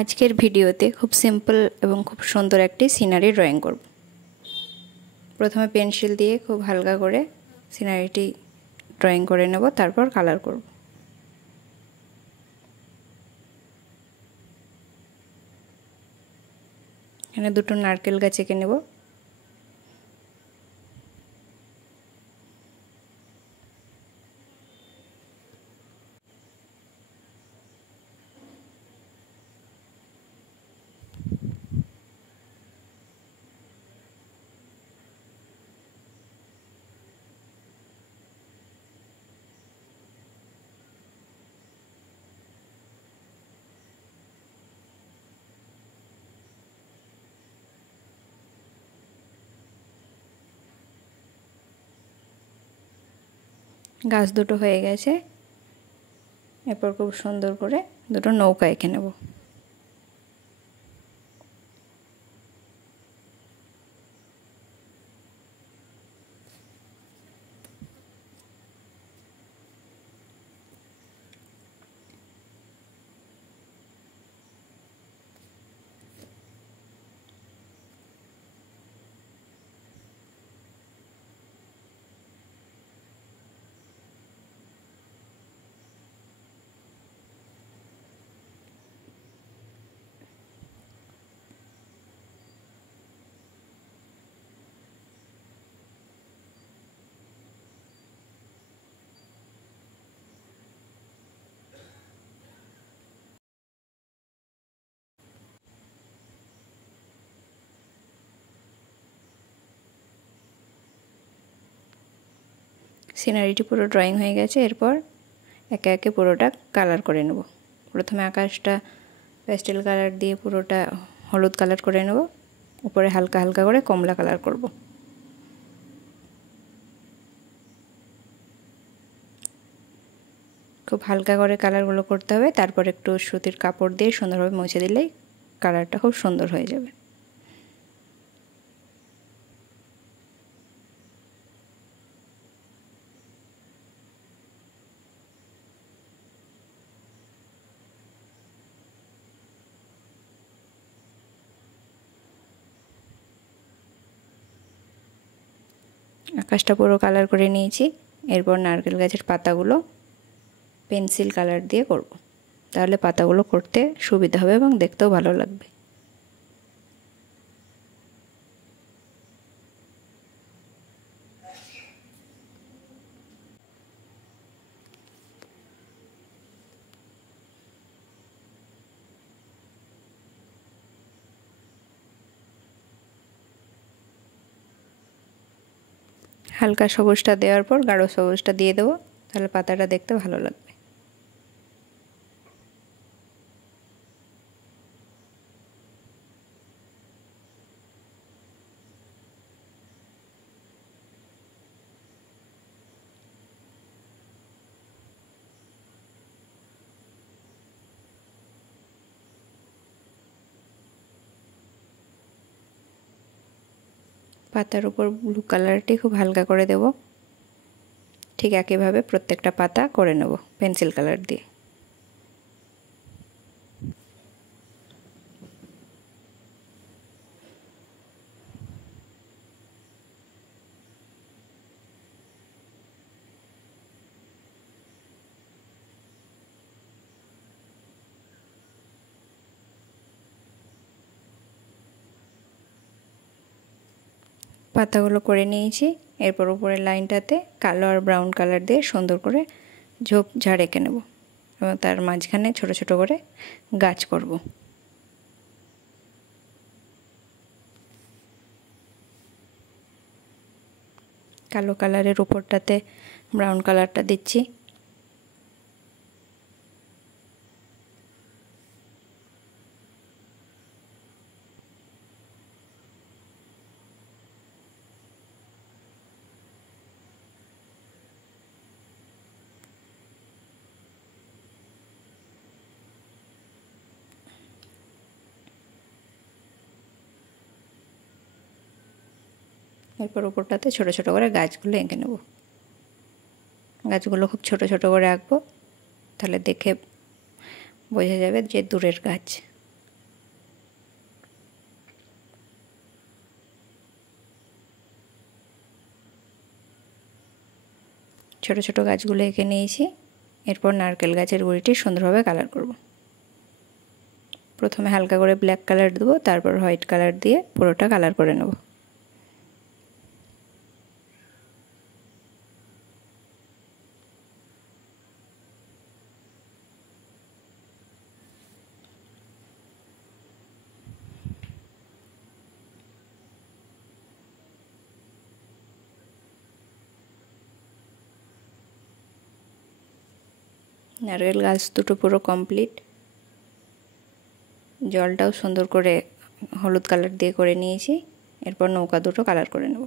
আজকের ভিডিওতে খুব সিম্পল এবং খুব সুন্দর একটি সিনারি ড্রয়িং করব। প্রথমে পেন্সিল দিয়ে খুব হালকা করে সিনারিটি ড্রয়িং করে নেব, তারপর কালার করব। এখানে দুটো নারকেল গাছ এঁকে নেব। গাছ দুটো হয়ে গেছে, এরপর খুব সুন্দর করে দুটো নৌকা এঁকে নেব। সিনারিটি পুরো ড্রয়িং হয়ে গেছে, এরপর একে একে পুরোটা কালার করে নেব। প্রথমে আকাশটা প্যাস্টেল কালার দিয়ে পুরোটা হলুদ কালার করে নেব, উপরে হালকা হালকা করে কমলা কালার করব। খুব হালকা করে কালারগুলো করতে হবে, তারপর একটু সুতির কাপড় দিয়ে সুন্দরভাবে মুছে দিলেই কালারটা খুব সুন্দর হয়ে যাবে। আকাশটা পুরো কালার করে নিয়েছি, এরপর নারকেল গাছের পাতাগুলো পেন্সিল কালার দিয়ে করব, তাহলে পাতাগুলো করতে সুবিধা হবে এবং দেখতেও ভালো লাগবে। হালকা সবুজটা দেওয়ার পর গাঢ় সবুজটা দিয়ে দেবো, তাহলে পাতাটা দেখতে ভালো লাগবে। পাতার উপর ব্লু কালারটি খুব হালকা করে দেব। ঠিক একইভাবে প্রত্যেকটা পাতা করে নেব পেন্সিল কালার দিয়ে। পাতাগুলো করে নিয়েছি, এরপর উপরের লাইনটাতে কালো আর ব্রাউন কালার দিয়ে সুন্দর করে ঝোপঝাড় এঁকে নেব এবং তার মাঝখানে ছোট ছোট করে গাছ করব। কালো কালারের উপরটাতে ব্রাউন কালারটা দিচ্ছি। এরপর উপরটাতে ছোট ছোট করে গাছগুলো এঁকে নেব। গাছগুলো খুব ছোট ছোট করে আঁকবো, তাহলে দেখে বোঝা যাবে যে দূরের গাছ। ছোট ছোট গাছগুলো এঁকে নিয়েছি। এরপর নারকেল গাছের গুঁড়িটি সুন্দরভাবে কালার করব। প্রথমে হালকা করে ব্ল্যাক কালার দেবো, তারপর হোয়াইট কালার দিয়ে পুরোটা কালার করে নেব। নারকেল গাছ দুটো পুরো কমপ্লিট। জলটাও সুন্দর করে হলুদ কালার দিয়ে করে নিয়েছি। এরপর নৌকা দুটো কালার করে নেব।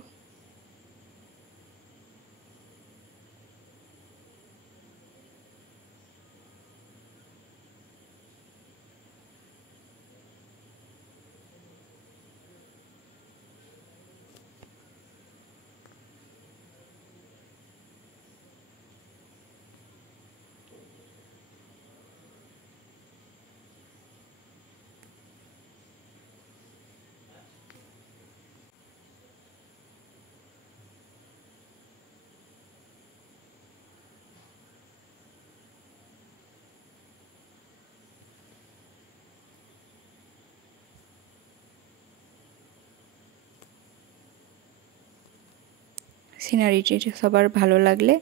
সিনারিটি সবার ভালো লাগলে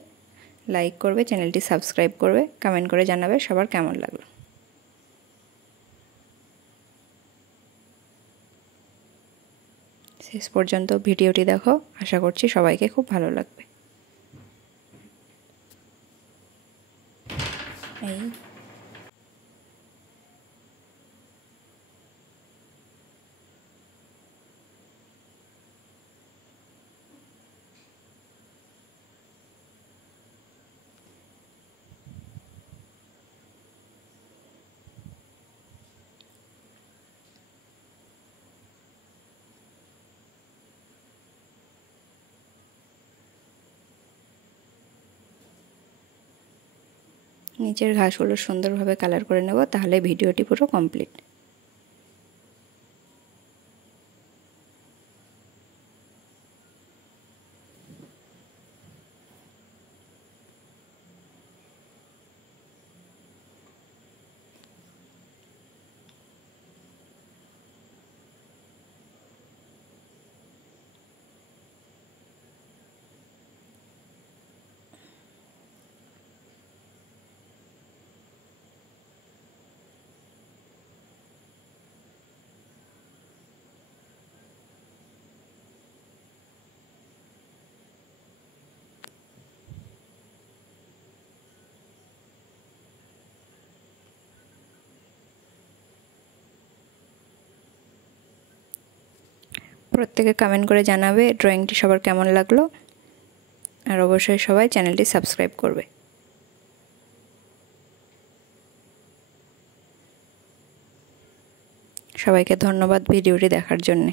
লাইক করবে, চ্যানেলটি সাবস্ক্রাইব করবে, কমেন্ট করে জানাবে সবার কেমন লাগলো। শেষ পর্যন্ত ভিডিওটি দেখো, আশা করছি সবাইকে খুব ভালো লাগবে। এই নিচের ঘাসগুলো সুন্দরভাবে কালার করে নেব, তাহলে ভিডিওটি পুরো কমপ্লিট। প্রত্যেকে কমেন্ট করে জানাবে ড্রয়িংটি সবার কেমন লাগলো, আর অবশ্যই সবাই চ্যানেলটি সাবস্ক্রাইব করবে। সবাইকে ধন্যবাদ ভিডিওটি দেখার জন্যে।